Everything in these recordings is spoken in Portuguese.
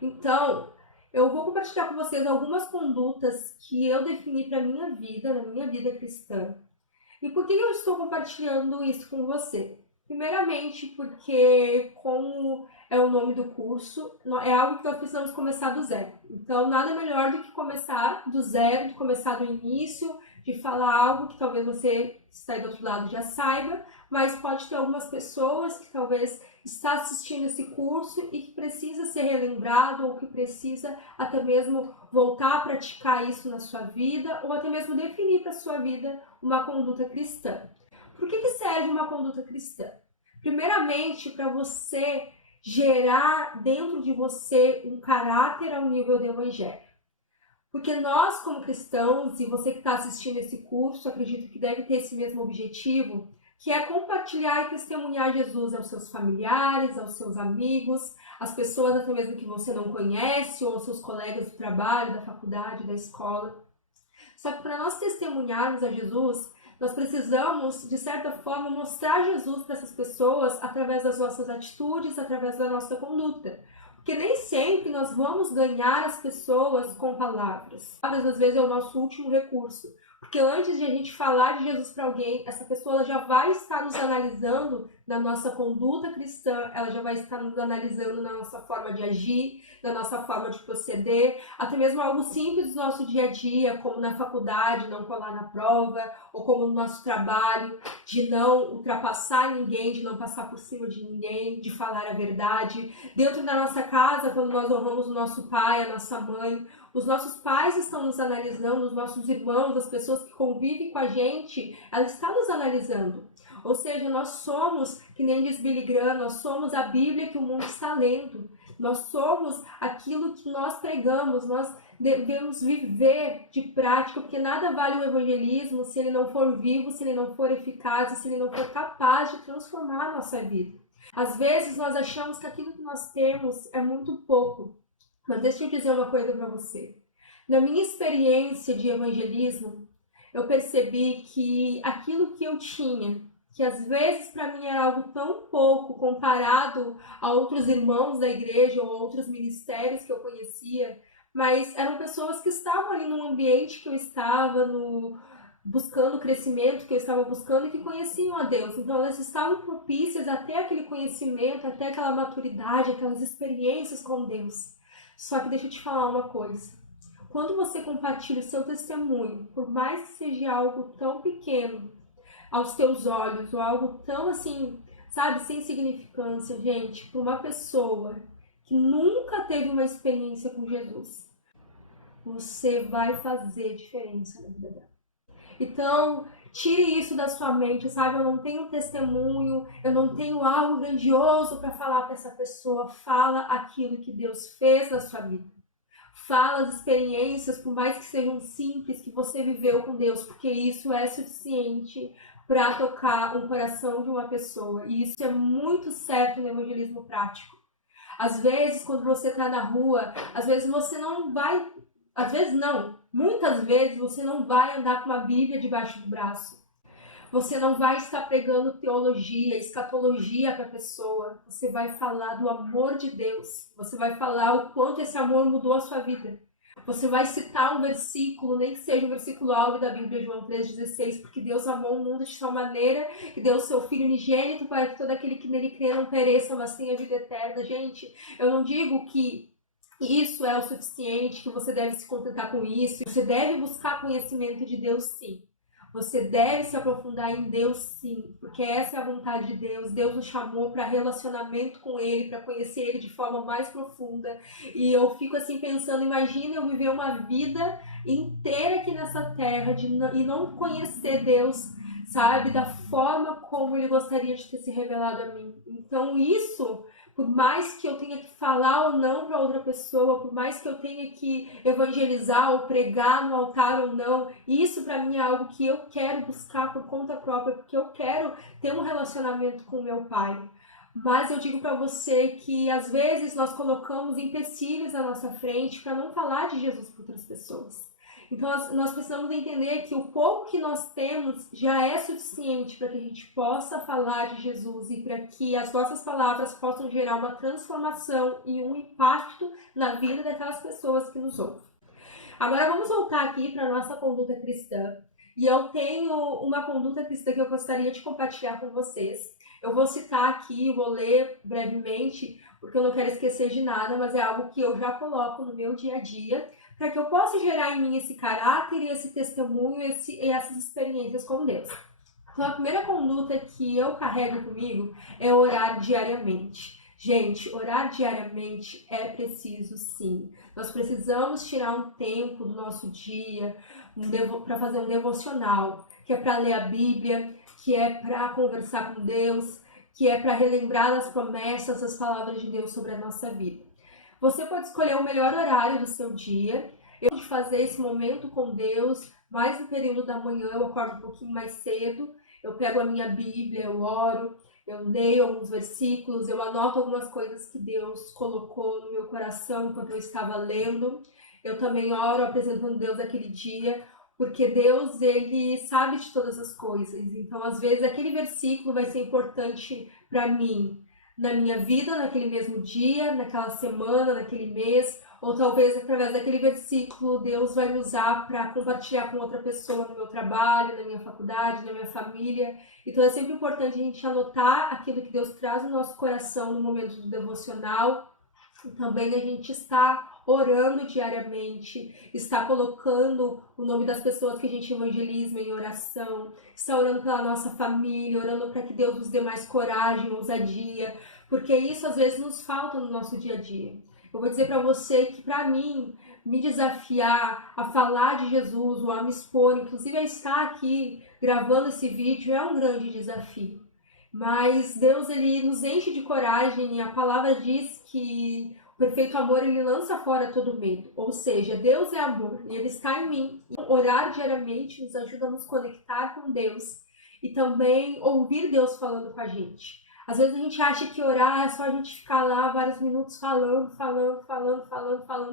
Então, eu vou compartilhar com vocês algumas condutas que eu defini para minha vida, na minha vida cristã. E por que eu estou compartilhando isso com você? Primeiramente, porque, como é o nome do curso, é algo que nós precisamos começar do zero. Então, nada melhor do que começar do zero, de começar do início, de falar algo que talvez você que está aí do outro lado já saiba, mas pode ter algumas pessoas que talvez está assistindo esse curso e que precisa ser relembrado ou que precisa até mesmo voltar a praticar isso na sua vida ou até mesmo definir para a sua vida uma conduta cristã. Por que serve uma conduta cristã? Primeiramente, para você gerar dentro de você um caráter ao nível do evangelho. Porque nós, como cristãos, e você que está assistindo esse curso, acredito que deve ter esse mesmo objetivo, que é compartilhar e testemunhar Jesus aos seus familiares, aos seus amigos, às pessoas até mesmo que você não conhece, ou aos seus colegas do trabalho, da faculdade, da escola. Só que para nós testemunharmos a Jesus, nós precisamos, de certa forma, mostrar Jesus para essas pessoas através das nossas atitudes, através da nossa conduta. Porque nem sempre nós vamos ganhar as pessoas com palavras. Palavras, às vezes, é o nosso último recurso. Porque antes de a gente falar de Jesus para alguém, essa pessoa já vai estar nos analisando na nossa conduta cristã, ela já vai estar nos analisando na nossa forma de agir, na nossa forma de proceder, até mesmo algo simples do nosso dia a dia, como na faculdade, não colar na prova, ou como no nosso trabalho, de não ultrapassar ninguém, de não passar por cima de ninguém, de falar a verdade. Dentro da nossa casa, quando nós honramos o nosso pai, a nossa mãe, os nossos pais estão nos analisando, os nossos irmãos, as pessoas que convivem com a gente, ela está nos analisando. Ou seja, nós somos, que nem diz Billy Graham, nós somos a Bíblia que o mundo está lendo. Nós somos aquilo que nós pregamos, nós devemos viver de prática, porque nada vale o evangelismo se ele não for vivo, se ele não for eficaz, se ele não for capaz de transformar a nossa vida. Às vezes nós achamos que aquilo que nós temos é muito pouco, mas deixa eu dizer uma coisa para você. Na minha experiência de evangelismo, eu percebi que aquilo que eu tinha, que às vezes para mim era algo tão pouco comparado a outros irmãos da igreja ou outros ministérios que eu conhecia, mas eram pessoas que estavam ali no ambiente que eu estava, buscando o crescimento que eu estava buscando e que conheciam a Deus. Então elas estavam propícias até aquele conhecimento, até aquela maturidade, aquelas experiências com Deus. Só que deixa eu te falar uma coisa. Quando você compartilha o seu testemunho, por mais que seja algo tão pequeno aos teus olhos, ou algo tão assim, sabe, sem significância, gente, para uma pessoa que nunca teve uma experiência com Jesus, você vai fazer diferença na vida dela. Então, tire isso da sua mente, sabe? Eu não tenho testemunho, eu não tenho algo grandioso para falar para essa pessoa. Fala aquilo que Deus fez na sua vida. Fala as experiências, por mais que sejam simples, que você viveu com Deus, porque isso é suficiente para tocar um coração de uma pessoa. E isso é muito certo no evangelismo prático. Às vezes, quando você está na rua, às vezes você não vai... Às vezes não. Muitas vezes você não vai andar com uma Bíblia debaixo do braço. Você não vai estar pregando teologia, escatologia para a pessoa. Você vai falar do amor de Deus. Você vai falar o quanto esse amor mudou a sua vida. Você vai citar um versículo, nem que seja um versículo áureo da Bíblia, João 3,16, porque Deus amou o mundo de tal maneira que deu o seu Filho unigênito para que todo aquele que nele crê não pereça, mas tenha vida eterna. Gente, eu não digo que isso é o suficiente, que você deve se contentar com isso. Você deve buscar conhecimento de Deus, sim. Você deve se aprofundar em Deus, sim, porque essa é a vontade de Deus. Deus nos chamou para relacionamento com Ele, para conhecer Ele de forma mais profunda. E eu fico assim pensando, imagina eu viver uma vida inteira aqui nessa terra e não conhecer Deus, sabe, da forma como Ele gostaria de ter se revelado a mim. Então isso, por mais que eu tenha que falar ou não para outra pessoa, por mais que eu tenha que evangelizar ou pregar no altar ou não, isso para mim é algo que eu quero buscar por conta própria, porque eu quero ter um relacionamento com meu Pai. Mas eu digo para você que às vezes nós colocamos empecilhos à nossa frente para não falar de Jesus para outras pessoas. Então nós precisamos entender que o pouco que nós temos já é suficiente para que a gente possa falar de Jesus e para que as nossas palavras possam gerar uma transformação e um impacto na vida daquelas pessoas que nos ouvem. Agora vamos voltar aqui para a nossa conduta cristã. E eu tenho uma conduta cristã que eu gostaria de compartilhar com vocês. Eu vou citar aqui, vou ler brevemente, porque eu não quero esquecer de nada, mas é algo que eu já coloco no meu dia a dia, para que eu possa gerar em mim esse caráter e esse testemunho e essas experiências com Deus. Então, a primeira conduta que eu carrego comigo é orar diariamente. Gente, orar diariamente é preciso sim. Nós precisamos tirar um tempo do nosso dia para fazer um devocional, que é para ler a Bíblia, que é para conversar com Deus, que é para relembrar as promessas, as palavras de Deus sobre a nossa vida. Você pode escolher o melhor horário do seu dia. Eu vou fazer esse momento com Deus, mais no período da manhã, eu acordo um pouquinho mais cedo, eu pego a minha Bíblia, eu oro, eu leio alguns versículos, eu anoto algumas coisas que Deus colocou no meu coração enquanto eu estava lendo. Eu também oro apresentando Deus aquele dia, porque Deus, Ele sabe de todas as coisas. Então, às vezes, aquele versículo vai ser importante para mim, na minha vida, naquele mesmo dia, naquela semana, naquele mês, ou talvez através daquele versículo Deus vai me usar para compartilhar com outra pessoa no meu trabalho, na minha faculdade, na minha família. Então é sempre importante a gente anotar aquilo que Deus traz no nosso coração no momento do devocional. E também a gente está orando diariamente, está colocando o nome das pessoas que a gente evangeliza em oração, está orando pela nossa família, orando para que Deus nos dê mais coragem, ousadia, porque isso às vezes nos falta no nosso dia a dia. Eu vou dizer para você que para mim, me desafiar a falar de Jesus ou a me expor, inclusive a estar aqui gravando esse vídeo, é um grande desafio. Mas Deus, Ele nos enche de coragem e a palavra diz que o perfeito amor, Ele lança fora todo medo. Ou seja, Deus é amor e Ele está em mim. E orar diariamente nos ajuda a nos conectar com Deus e também ouvir Deus falando com a gente. Às vezes a gente acha que orar é só a gente ficar lá vários minutos falando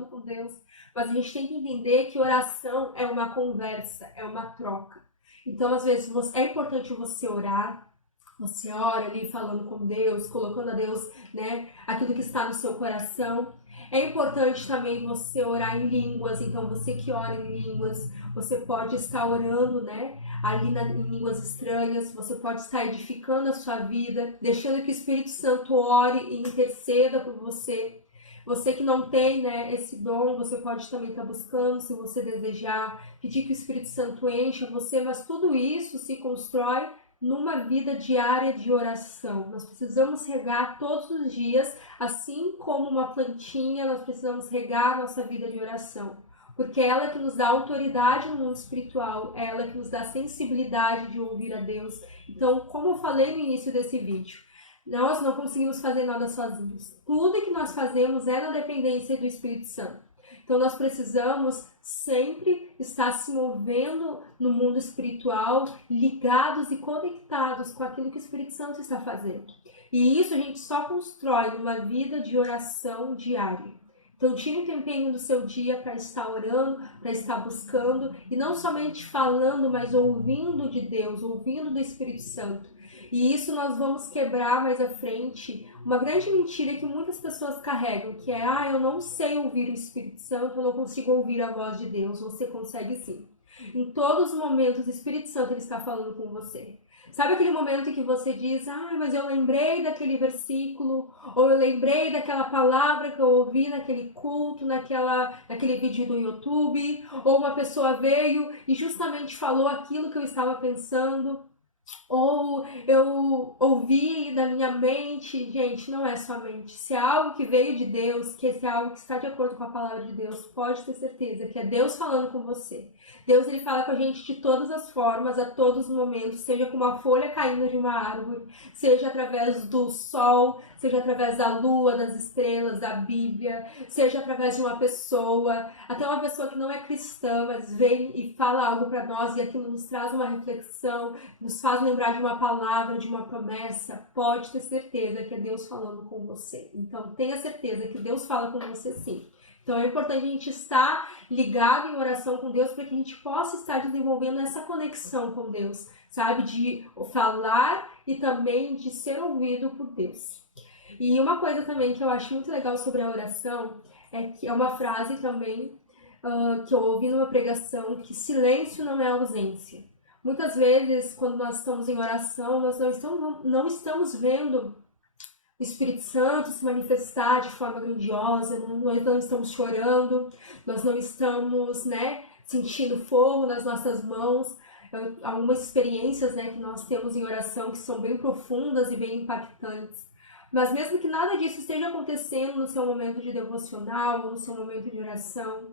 com Deus. Mas a gente tem que entender que oração é uma conversa, é uma troca. Então, às vezes, é importante você orar. Você ora ali falando com Deus, colocando a Deus, né, aquilo que está no seu coração. É importante também você orar em línguas, então você que ora em línguas, você pode estar orando, né, ali em línguas estranhas, você pode estar edificando a sua vida, deixando que o Espírito Santo ore e interceda por você. Você que não tem, né, esse dom, você pode também estar buscando, se você desejar, pedir que o Espírito Santo encha você, mas tudo isso se constrói numa vida diária de oração. Nós precisamos regar todos os dias, assim como uma plantinha, nós precisamos regar a nossa vida de oração. Porque é ela que nos dá autoridade no mundo espiritual, é ela que nos dá sensibilidade de ouvir a Deus. Então, como eu falei no início desse vídeo, nós não conseguimos fazer nada sozinhos. Tudo que nós fazemos é na dependência do Espírito Santo. Então nós precisamos sempre estar se movendo no mundo espiritual, ligados e conectados com aquilo que o Espírito Santo está fazendo. E isso a gente só constrói numa vida de oração diária. Então tire um tempinho do seu dia para estar orando, para estar buscando, e não somente falando, mas ouvindo de Deus, ouvindo do Espírito Santo. E isso nós vamos quebrar mais à frente uma grande mentira que muitas pessoas carregam, que é, eu não sei ouvir o Espírito Santo, eu não consigo ouvir a voz de Deus. Você consegue sim. Em todos os momentos o Espírito Santo ele está falando com você. Sabe aquele momento que você diz, mas eu lembrei daquele versículo, ou eu lembrei daquela palavra que eu ouvi naquele culto, naquele vídeo do YouTube, ou uma pessoa veio e justamente falou aquilo que eu estava pensando. Ou eu ouvi da minha mente. Gente, não é só mente. Se é algo que veio de Deus, que se é algo que está de acordo com a palavra de Deus, pode ter certeza que é Deus falando com você. Deus, ele fala com a gente de todas as formas, a todos os momentos, seja com uma folha caindo de uma árvore, seja através do sol, seja através da lua, das estrelas, da Bíblia, seja através de uma pessoa, até uma pessoa que não é cristã, mas vem e fala algo para nós e aquilo nos traz uma reflexão, nos faz lembrar de uma palavra, de uma promessa. Pode ter certeza que é Deus falando com você. Então tenha certeza que Deus fala com você sim. Então é importante a gente estar ligado em oração com Deus para que a gente possa estar desenvolvendo essa conexão com Deus, sabe? De falar e também de ser ouvido por Deus. E uma coisa também que eu acho muito legal sobre a oração é que é uma frase também que eu ouvi numa pregação, que silêncio não é ausência. Muitas vezes, quando nós estamos em oração, nós não estamos vendo o Espírito Santo se manifestar de forma grandiosa, nós não estamos chorando, nós não estamos, sentindo fogo nas nossas mãos. Algumas experiências, que nós temos em oração que são bem profundas e bem impactantes. Mas mesmo que nada disso esteja acontecendo no seu momento de devocional ou no seu momento de oração,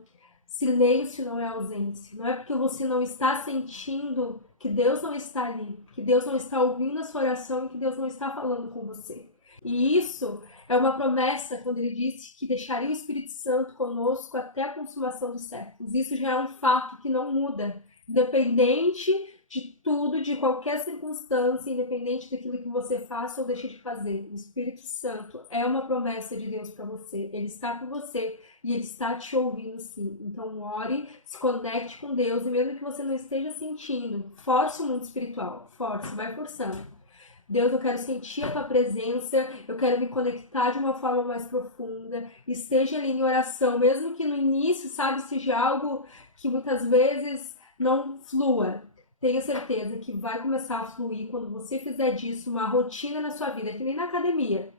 silêncio não é ausência. Não é porque você não está sentindo que Deus não está ali, que Deus não está ouvindo a sua oração e que Deus não está falando com você. E isso é uma promessa quando ele disse que deixaria o Espírito Santo conosco até a consumação dos séculos. Isso já é um fato que não muda, independente de tudo, de qualquer circunstância, independente daquilo que você faça ou deixe de fazer. O Espírito Santo é uma promessa de Deus para você. Ele está com você e ele está te ouvindo sim. Então ore, se conecte com Deus e mesmo que você não esteja sentindo, force o mundo espiritual, force, vai forçando. Deus, eu quero sentir a tua presença, eu quero me conectar de uma forma mais profunda, esteja ali em oração, mesmo que no início, seja algo que muitas vezes não flua. Tenha certeza que vai começar a fluir quando você fizer disso uma rotina na sua vida, que nem na academia.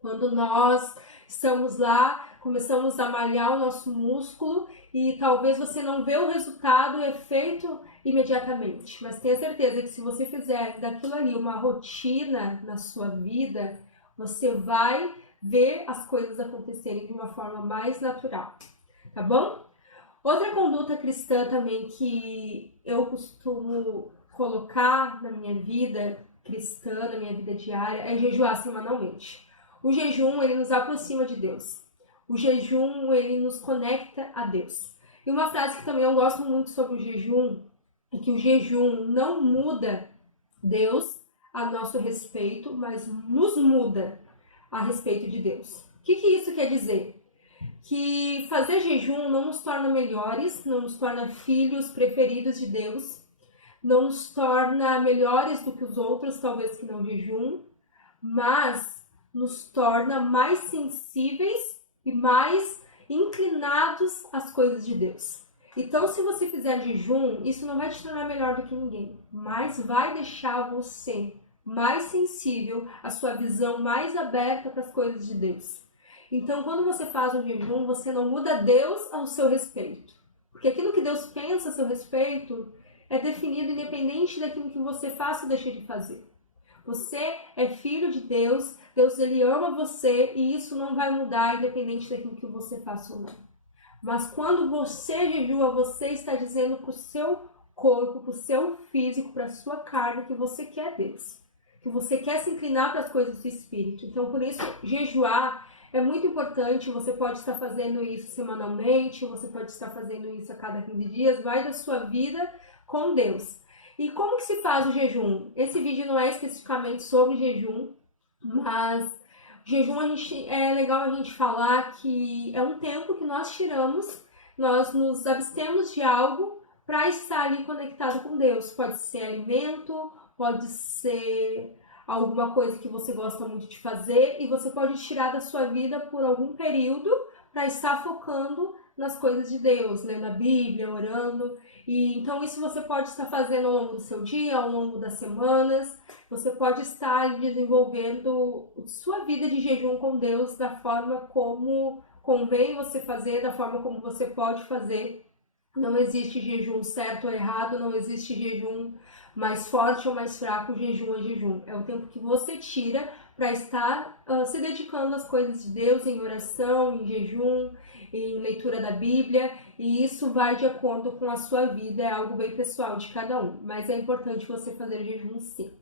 Quando nós estamos lá, começamos a malhar o nosso músculo e talvez você não vê o resultado, o efeito imediatamente. Mas tenha certeza que se você fizer daquilo ali uma rotina na sua vida, você vai ver as coisas acontecerem de uma forma mais natural, tá bom? Outra conduta cristã também que eu costumo colocar na minha vida cristã, na minha vida diária, é jejuar semanalmente. O jejum, ele nos aproxima de Deus. O jejum, ele nos conecta a Deus. E uma frase que também eu gosto muito sobre o jejum é que o jejum não muda Deus a nosso respeito, mas nos muda a respeito de Deus. O que isso quer dizer? Que fazer jejum não nos torna melhores, não nos torna filhos preferidos de Deus, não nos torna melhores do que os outros, talvez que não jejum, mas nos torna mais sensíveis e mais inclinados às coisas de Deus. Então, se você fizer jejum, isso não vai te tornar melhor do que ninguém, mas vai deixar você mais sensível, a sua visão mais aberta para as coisas de Deus. Então, quando você faz um jejum, você não muda Deus ao seu respeito. Porque aquilo que Deus pensa a seu respeito é definido independente daquilo que você faça ou deixe de fazer. Você é filho de Deus, Deus ele ama você e isso não vai mudar independente daquilo que você faça ou não. Mas quando você jejua, você está dizendo para o seu corpo, para o seu físico, para a sua carne que você quer Deus. Que você quer se inclinar para as coisas do Espírito. Então, por isso, jejuar é muito importante. Você pode estar fazendo isso semanalmente, você pode estar fazendo isso a cada 15 dias, vai da sua vida com Deus. E como que se faz o jejum? Esse vídeo não é especificamente sobre jejum, mas jejum é legal a gente falar que é um tempo que nós tiramos, nós nos abstemos de algo para estar ali conectado com Deus. Pode ser alimento, pode ser alguma coisa que você gosta muito de fazer e você pode tirar da sua vida por algum período para estar focando nas coisas de Deus, na Bíblia, orando. E então isso você pode estar fazendo ao longo do seu dia, ao longo das semanas. Você pode estar desenvolvendo sua vida de jejum com Deus da forma como convém você fazer, da forma como você pode fazer. Não existe jejum certo ou errado, não existe jejum mais forte ou mais fraco, jejum é jejum. É o tempo que você tira para estar se dedicando às coisas de Deus, em oração, em jejum, em leitura da Bíblia, e isso vai de acordo com a sua vida, é algo bem pessoal de cada um, mas é importante você fazer jejum sim.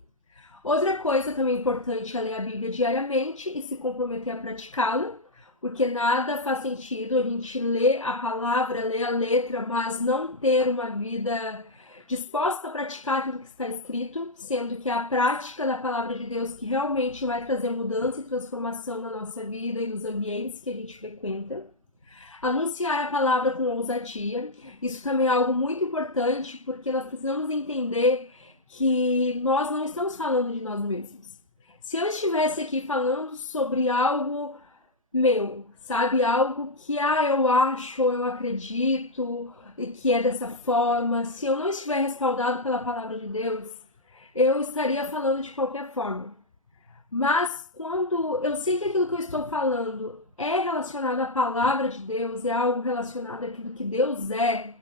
Outra coisa também importante é ler a Bíblia diariamente e se comprometer a praticá-la, porque nada faz sentido a gente ler a palavra, ler a letra, mas não ter uma vida disposta a praticar aquilo que está escrito, sendo que é a prática da palavra de Deus que realmente vai trazer mudança e transformação na nossa vida e nos ambientes que a gente frequenta. Anunciar a palavra com ousadia, isso também é algo muito importante, porque nós precisamos entender que nós não estamos falando de nós mesmos. Se eu estivesse aqui falando sobre algo meu, sabe? Algo que eu acho, ou eu acredito, e que é dessa forma, se eu não estiver respaldado pela palavra de Deus, eu estaria falando de qualquer forma. Mas quando eu sei que aquilo que eu estou falando é relacionado à palavra de Deus, é algo relacionado àquilo que Deus é,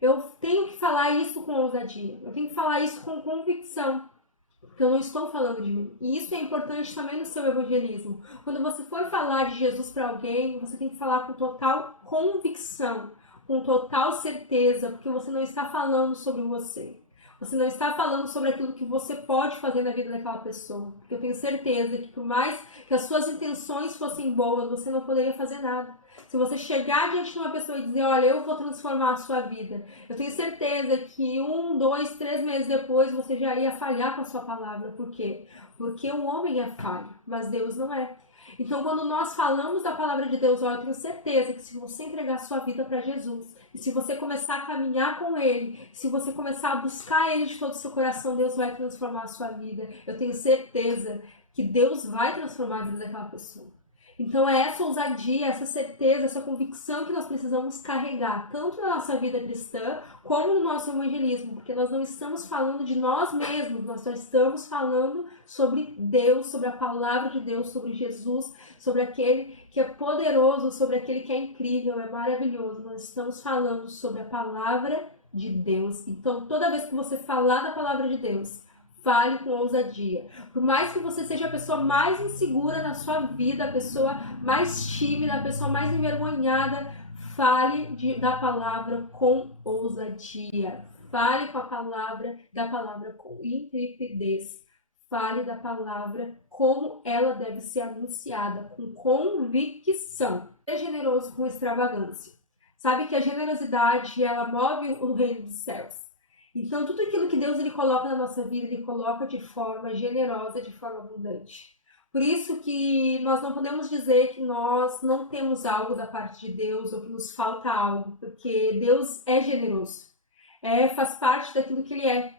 eu tenho que falar isso com ousadia, eu tenho que falar isso com convicção, porque eu não estou falando de mim. E isso é importante também no seu evangelismo. Quando você for falar de Jesus para alguém, você tem que falar com total convicção, com total certeza, porque você não está falando sobre você. Você não está falando sobre aquilo que você pode fazer na vida daquela pessoa. Porque eu tenho certeza que por mais que as suas intenções fossem boas, você não poderia fazer nada. Se você chegar diante de uma pessoa e dizer, olha, eu vou transformar a sua vida, eu tenho certeza que 1, 2, 3 meses depois você já ia falhar com a sua palavra. Por quê? Porque o homem é falho, mas Deus não é. Então, quando nós falamos da palavra de Deus, eu tenho certeza que se você entregar a sua vida para Jesus, e se você começar a caminhar com Ele, se você começar a buscar Ele de todo o seu coração, Deus vai transformar a sua vida. Eu tenho certeza que Deus vai transformar a vida daquela pessoa. Então é essa ousadia, essa certeza, essa convicção que nós precisamos carregar, tanto na nossa vida cristã, como no nosso evangelismo, porque nós não estamos falando de nós mesmos, nós só estamos falando sobre Deus, sobre a palavra de Deus, sobre Jesus, sobre aquele que é poderoso, sobre aquele que é incrível, é maravilhoso. Nós estamos falando sobre a palavra de Deus. Então, toda vez que você falar da palavra de Deus, fale com ousadia. Por mais que você seja a pessoa mais insegura na sua vida, a pessoa mais tímida, a pessoa mais envergonhada, fale da palavra com ousadia. Fale com a palavra, da palavra com intrepidez. Fale da palavra como ela deve ser anunciada, com convicção. Seja generoso com extravagância. Sabe que a generosidade, ela move o reino dos céus. Então, tudo aquilo que Deus ele coloca na nossa vida, Ele coloca de forma generosa, de forma abundante. Por isso que nós não podemos dizer que nós não temos algo da parte de Deus ou que nos falta algo, porque Deus é generoso, faz parte daquilo que Ele é.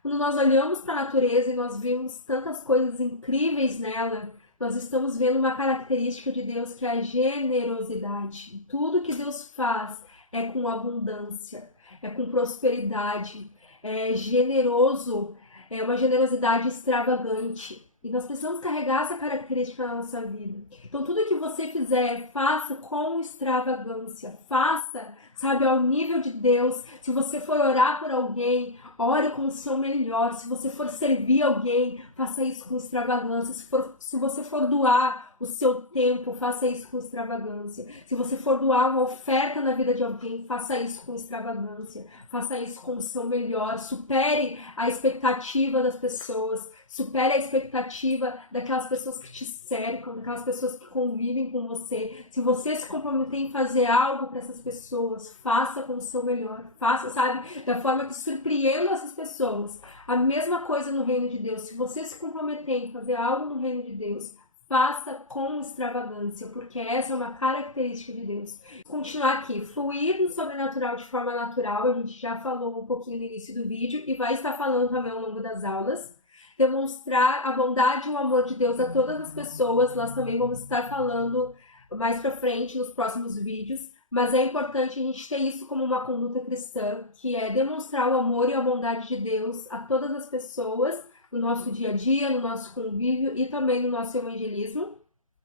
Quando nós olhamos para a natureza e nós vemos tantas coisas incríveis nela, nós estamos vendo uma característica de Deus que é a generosidade. Tudo que Deus faz é com abundância, é com prosperidade, é generoso, é uma generosidade extravagante. E nós precisamos carregar essa característica na nossa vida. Então, tudo que você fizer, faça com extravagância. Faça, sabe, ao nível de Deus. Se você for orar por alguém, ore com o seu melhor. Se você for servir alguém, faça isso com extravagância. Se você for doar o seu tempo, faça isso com extravagância. Se você for doar uma oferta na vida de alguém, faça isso com extravagância. Faça isso com o seu melhor. Supere a expectativa das pessoas. Supere a expectativa daquelas pessoas que te cercam, daquelas pessoas que convivem com você. Se você se comprometer em fazer algo para essas pessoas, faça com o seu melhor. Faça, sabe, da forma que surpreenda essas pessoas. A mesma coisa no reino de Deus. Se você se comprometer em fazer algo no reino de Deus, faça com extravagância, porque essa é uma característica de Deus. Continuar aqui, fluir no sobrenatural de forma natural, a gente já falou um pouquinho no início do vídeo e vai estar falando também ao longo das aulas. Demonstrar a bondade e o amor de Deus a todas as pessoas, nós também vamos estar falando mais pra frente nos próximos vídeos, mas é importante a gente ter isso como uma conduta cristã, que é demonstrar o amor e a bondade de Deus a todas as pessoas, no nosso dia a dia, no nosso convívio e também no nosso evangelismo.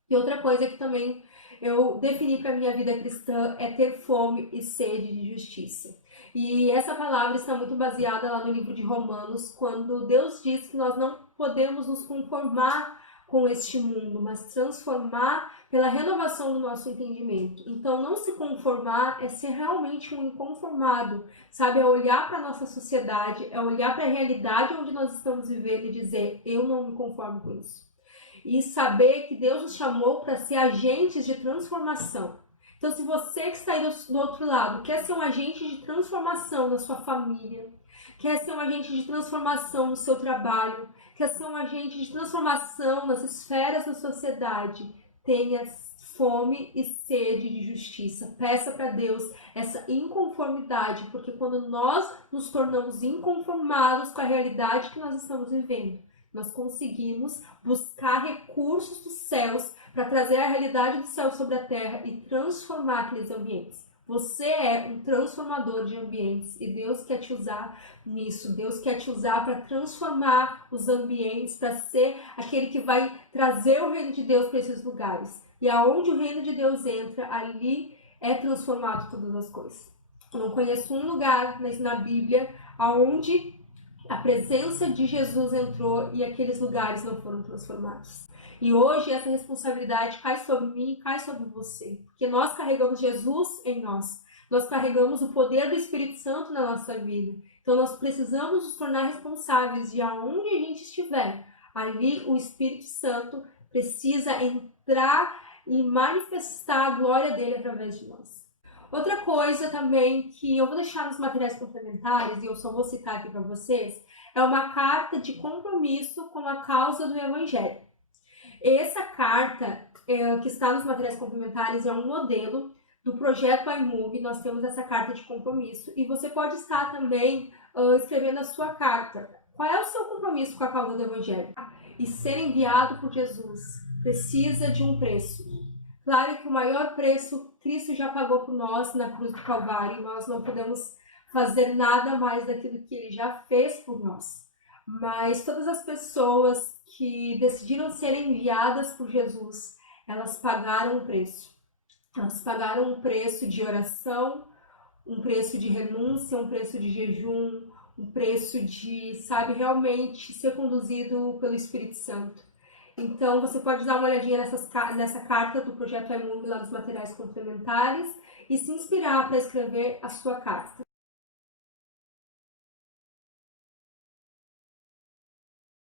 E outra coisa que também eu defini para minha vida cristã é ter fome e sede de justiça. E essa palavra está muito baseada lá no livro de Romanos, quando Deus diz que nós não podemos nos conformar com este mundo, mas transformar pela renovação do nosso entendimento. Então, não se conformar é ser realmente um inconformado, sabe? É olhar para a nossa sociedade, é olhar para a realidade onde nós estamos vivendo e dizer, eu não me conformo com isso. E saber que Deus nos chamou para ser agentes de transformação. Então, se você que está aí do outro lado quer ser um agente de transformação na sua família, quer ser um agente de transformação no seu trabalho, quer ser um agente de transformação nas esferas da sociedade, tenha fome e sede de justiça. Peça para Deus essa inconformidade, porque quando nós nos tornamos inconformados com a realidade que nós estamos vivendo, nós conseguimos buscar recursos dos céus para trazer a realidade do céu sobre a terra e transformar aqueles ambientes. Você é um transformador de ambientes e Deus quer te usar nisso. Deus quer te usar para transformar os ambientes, para ser aquele que vai trazer o reino de Deus para esses lugares. E aonde o reino de Deus entra, ali é transformado todas as coisas. Eu não conheço um lugar na Bíblia aonde a presença de Jesus entrou e aqueles lugares não foram transformados. E hoje essa responsabilidade cai sobre mim e cai sobre você. Porque nós carregamos Jesus em nós. Nós carregamos o poder do Espírito Santo na nossa vida. Então nós precisamos nos tornar responsáveis de aonde a gente estiver. Ali o Espírito Santo precisa entrar e manifestar a glória dele através de nós. Outra coisa também que eu vou deixar nos materiais complementares, e eu só vou citar aqui para vocês, é uma carta de compromisso com a causa do Evangelho. Essa carta que está nos materiais complementares é um modelo do projeto iMove. Nós temos essa carta de compromisso e você pode estar também escrevendo a sua carta. Qual é o seu compromisso com a causa do Evangelho? E ser enviado por Jesus precisa de um preço. Claro que o maior preço Cristo já pagou por nós na cruz do Calvário. Nós não podemos fazer nada mais daquilo que Ele já fez por nós. Mas todas as pessoas que decidiram ser enviadas por Jesus, elas pagaram um preço. Elas pagaram um preço de oração, um preço de renúncia, um preço de jejum, um preço de, realmente ser conduzido pelo Espírito Santo. Então, você pode dar uma olhadinha nessa carta do Projeto iMove lá nos materiais complementares e se inspirar para escrever a sua carta.